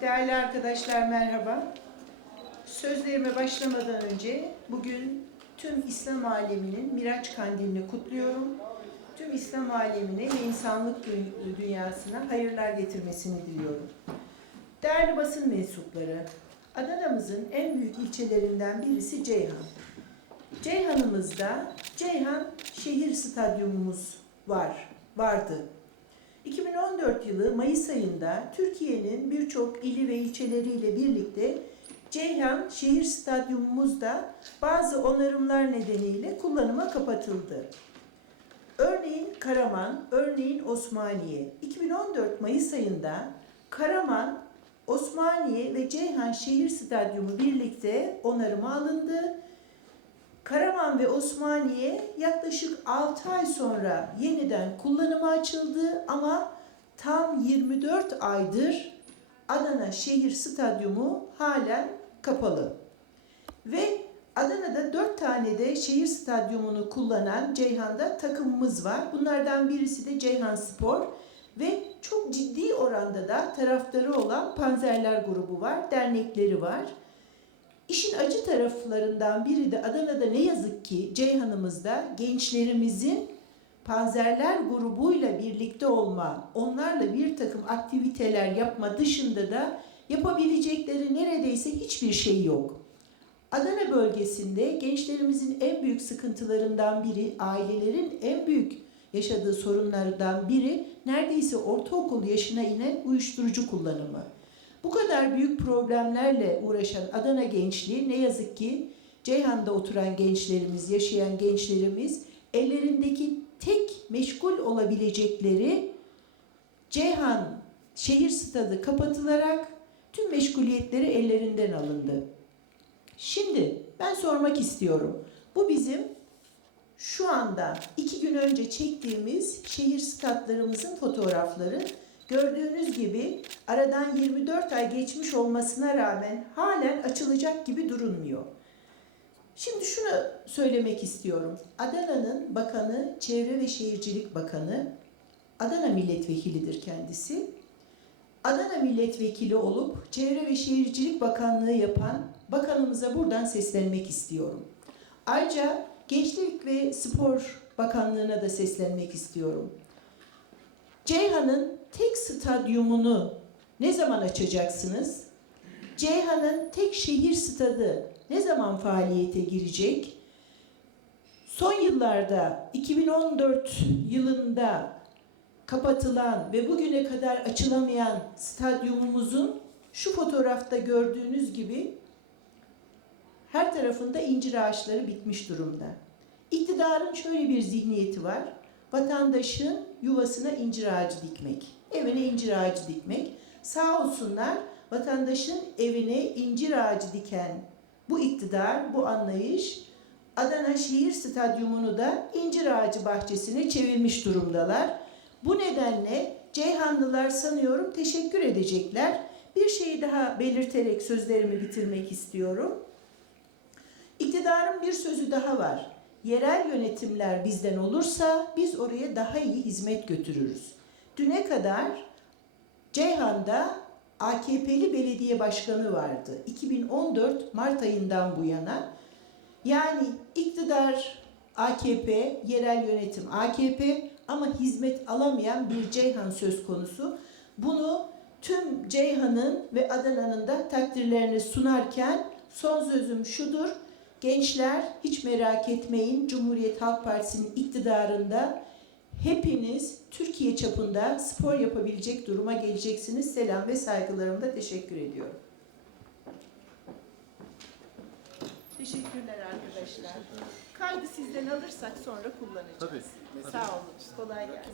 Değerli arkadaşlar merhaba. Sözlerime başlamadan önce bugün tüm İslam aleminin Miraç Kandilini kutluyorum. Tüm İslam alemine ve insanlık dünyasına hayırlar getirmesini diliyorum. Değerli basın mensupları, Adana'mızın en büyük ilçelerinden birisi Ceyhan. Ceyhan'ımızda Ceyhan Şehir Stadyumumuz vardı. 2014 yılı Mayıs ayında Türkiye'nin birçok ili ve ilçeleriyle birlikte Ceyhan Şehir Stadyumumuz da bazı onarımlar nedeniyle kullanıma kapatıldı. Örneğin Karaman, örneğin Osmaniye. 2014 Mayıs ayında Karaman, Osmaniye ve Ceyhan Şehir Stadyumu birlikte onarıma alındı. Karaman ve Osmaniye yaklaşık 6 ay sonra yeniden kullanıma açıldı ama tam 24 aydır Adana Şehir Stadyumu halen kapalı. Ve Adana'da 4 tane de şehir stadyumunu kullanan Ceyhan'da takımımız var. Bunlardan birisi de Ceyhan Spor ve çok ciddi oranda da taraftarı olan Panzerler grubu var, dernekleri var. İşin acı taraflarından biri de Adana'da ne yazık ki Ceyhan'ımızda gençlerimizin Panzerler grubuyla birlikte olma, onlarla bir takım aktiviteler yapma dışında da yapabilecekleri neredeyse hiçbir şey yok. Adana bölgesinde gençlerimizin en büyük sıkıntılarından biri, ailelerin en büyük yaşadığı sorunlardan biri neredeyse ortaokul yaşına inen uyuşturucu kullanımı. Bu kadar büyük problemlerle uğraşan Adana gençliği ne yazık ki Ceyhan'da oturan gençlerimiz, yaşayan gençlerimiz ellerindeki tek meşgul olabilecekleri Ceyhan şehir stadı kapatılarak tüm meşguliyetleri ellerinden alındı. Şimdi ben sormak istiyorum. Bu bizim şu anda 2 gün önce çektiğimiz şehir statlarımızın fotoğrafları. Gördüğünüz gibi aradan 24 ay geçmiş olmasına rağmen halen açılacak gibi durulmuyor. Şimdi şunu söylemek istiyorum. Adana'nın bakanı, Çevre ve Şehircilik Bakanı, Adana milletvekilidir kendisi. Adana milletvekili olup Çevre ve Şehircilik Bakanlığı yapan bakanımıza buradan seslenmek istiyorum. Ayrıca Gençlik ve Spor Bakanlığı'na da seslenmek istiyorum. Ceyhan'ın tek stadyumunu ne zaman açacaksınız? Ceyhan'ın tek şehir stadı ne zaman faaliyete girecek? Son yıllarda 2014 yılında kapatılan ve bugüne kadar açılamayan stadyumumuzun şu fotoğrafta gördüğünüz gibi her tarafında incir ağaçları bitmiş durumda. İktidarın şöyle bir zihniyeti var. Vatandaşın yuvasına incir ağacı dikmek, evine incir ağacı dikmek. Sağ olsunlar vatandaşın evine incir ağacı diken bu iktidar, bu anlayış Adana Şehir Stadyumunu da incir ağacı bahçesine çevirmiş durumdalar. Bu nedenle Ceyhanlılar sanıyorum teşekkür edecekler. Bir şeyi daha belirterek sözlerimi bitirmek istiyorum. İktidarın bir sözü daha var. Yerel yönetimler bizden olursa biz oraya daha iyi hizmet götürürüz. Düne kadar Ceyhan'da AKP'li belediye başkanı vardı. 2014 Mart ayından bu yana. Yani iktidar AKP, yerel yönetim AKP ama hizmet alamayan bir Ceyhan söz konusu. Bunu tüm Ceyhan'ın ve Adana'nın da takdirlerini sunarken son sözüm şudur. Gençler hiç merak etmeyin, Cumhuriyet Halk Partisi'nin iktidarında hepiniz Türkiye çapında spor yapabilecek duruma geleceksiniz. Selam ve saygılarımla teşekkür ediyorum. Teşekkürler arkadaşlar. Kaydı sizden alırsak sonra kullanacağız. Tabii. Sağ olun. Kolay gelsin.